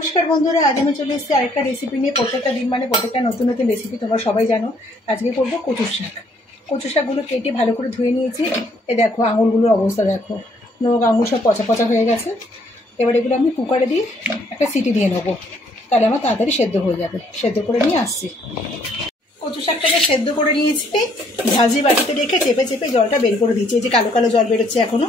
नमस्कार बंधुरा आज हमें चले एसेছি আরেকটা রেসিপি নিয়ে। প্রত্যেকটা দিন মানে প্রত্যেকটা নতুন নতুন রেসিপি তোমরা সবাই জানো। আজকে করব কচুর শাক। কচুর শাকগুলো কেটে ভালো করে ধুয়ে নিয়েছি। এই দেখো আঙুলগুলোর অবস্থা দেখো, নোক আঙুল সব পচা পচা হয়ে গেছে। এবার এগুলো আমি কুকারে দিয়ে একটা সিটি দিয়ে নেবো, তাহলে আমার তাড়াতাড়ি সেদ্ধ হয়ে যাবে। সেদ্ধ করে নিয়ে আসছি। কচু শাকটাকে সেদ্ধ করে নিয়েছি, ঝাঁঝরি বাটিতে রেখে চেপে চেপে জলটা বের করে দিয়েছি। এই যে কালো কালো জল বেরোচ্ছে এখনও,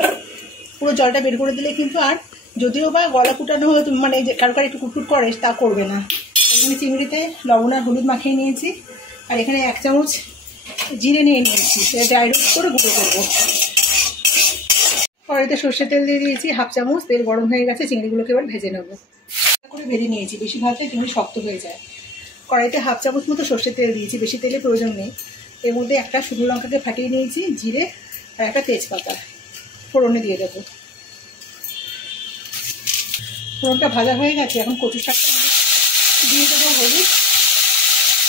পুরো জলটা বের করে দিলে কিন্তু আর যদিও বা গলা কুটানো মানে যে কারো কারো একটু কুটকুট করে তা করবে না। এখানে চিংড়িতে লবণ আর হলুদ মাখিয়ে নিয়েছি, আর এখানে 1 চামচ জিরে নিয়ে নিয়েছি। সেটা ড্রাই রোস্ট করে গুঁড়ো করবো। কড়াইতে সর্ষের তেল দিয়ে দিয়েছি 1/2 চামচ। তেল গরম হয়ে গেছে, চিংড়িগুলোকে এবার ভেজে নেবো। করে ভেজে নিয়েছি, বেশি ভাজলে চিংড়ি শক্ত হয়ে যায়। কড়াইতে 1/2 চামচ মতো সর্ষের তেল দিয়েছি, বেশি তেলের প্রয়োজন নেই। এর মধ্যে একটা শুকনো লঙ্কাকে ফাটিয়ে নিয়েছি, জিরে আর একটা তেজপাতা ফোড়নে দিয়ে দেবো। ফোড়নটা ভাজা হয়ে গেছে, এখন কচু শাকটা দিয়ে দেবো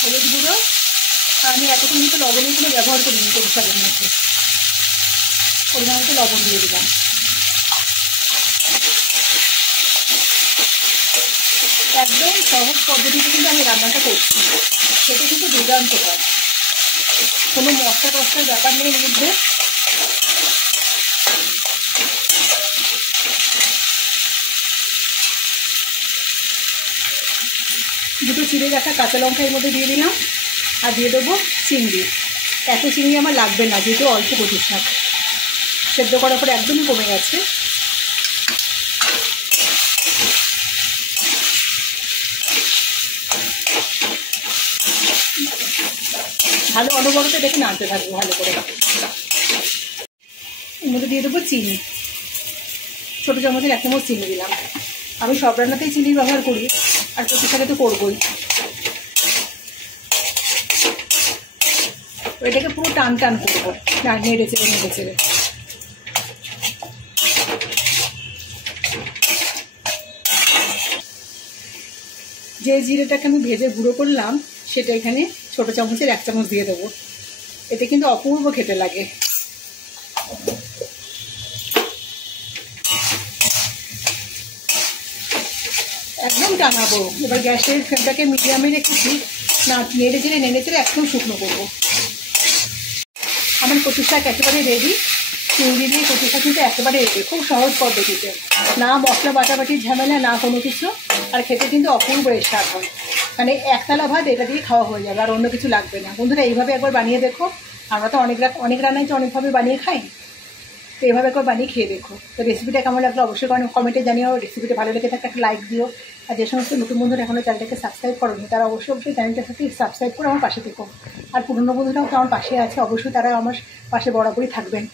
হলুদ গুঁড়ো। আর আমি এতক্ষণ কিন্তু লবণের কোনো ব্যবহার করিনি কচু শাকের মধ্যে, পরিমাণ মতো লবণ দিয়ে দিলাম। একদম সহজ পদ্ধতিতে কিন্তু আমি রান্নাটা করছি, সেটা কিন্তু দুর্দান্ত হয়। কোনো মশলা টশলার ব্যাপার নেই এর মধ্যে। দুটো চিড়ে রাখা কাঁচা লঙ্কা এর মধ্যে দিয়ে দিলাম, আর দিয়ে দেবো চিংড়ি। এত চিংড়ি আমার লাগবে না, যেহেতু অল্প কচুর শাক। সেদ্ধ করার পরে একদমই কমে গেছে। ভালো অনবরত দেখে নাড়তে থাকবো ভালো করে। এর মধ্যে দিয়ে দেবো চিনি, ছোটো চামচের 1 চামচ চিনি দিলাম। আমি সব রান্নাতেই চিনি ব্যবহার করি, আর কচুর শাকে তো করবোই। এটাকে পুরো টান টান করবো, নেড়ে চেড়ে। যে জিরেটাকে আমি ভেজে গুঁড়ো করলাম সেটা এখানে ছোটো চামচের 1 চামচ দিয়ে দেবো। এতে কিন্তু অপূর্ব খেতে লাগে। একদম টানাবো। এবার গ্যাসের ফ্লেমটাকে মিডিয়ামে রেখেছি, না নেড়ে চেড়ে একদম শুকনো করবো। আমার কচু শাক একেবারে রেডি। চিংড়ি দিয়ে কচু শাক কিন্তু একেবারে রেডি, খুব সহজ পদ্ধতিতে। না মশলা বাটাবাটির ঝামেলা, না কোনো কিছু। আর খেতে কিন্তু অপূর্ব স্বাদ হয়। মানে একতলা ভাত এটা দিয়ে খাওয়া হয়ে যাবে, আর অন্য কিছু লাগবে না। বন্ধুরা এইভাবে একবার বানিয়ে দেখো। আমরা তো অনেক রান্নাই তো অনেকভাবে বানিয়ে খাই, তো এইভাবে একবার বানিয়ে খেয়ে দেখো। তো রেসিপিটা কেমন লাগলো অবশ্যই কমেন্টে জানিও। রেসিপিটা ভালো লেগে থাকলে একটা লাইক দিও। আর যে সমস্ত নতুন বন্ধুরা এখনও চ্যানেলটাকে সাবস্ক্রাইব করোনি, তারা অবশ্যই চ্যানেলটাকে সাবস্ক্রাইব করে আমার পাশে থেকো। আর পুরনো বন্ধুরাও তো আমার পাশে আছে, অবশ্যই তারা আমার পাশে বরাবরই থাকবেন।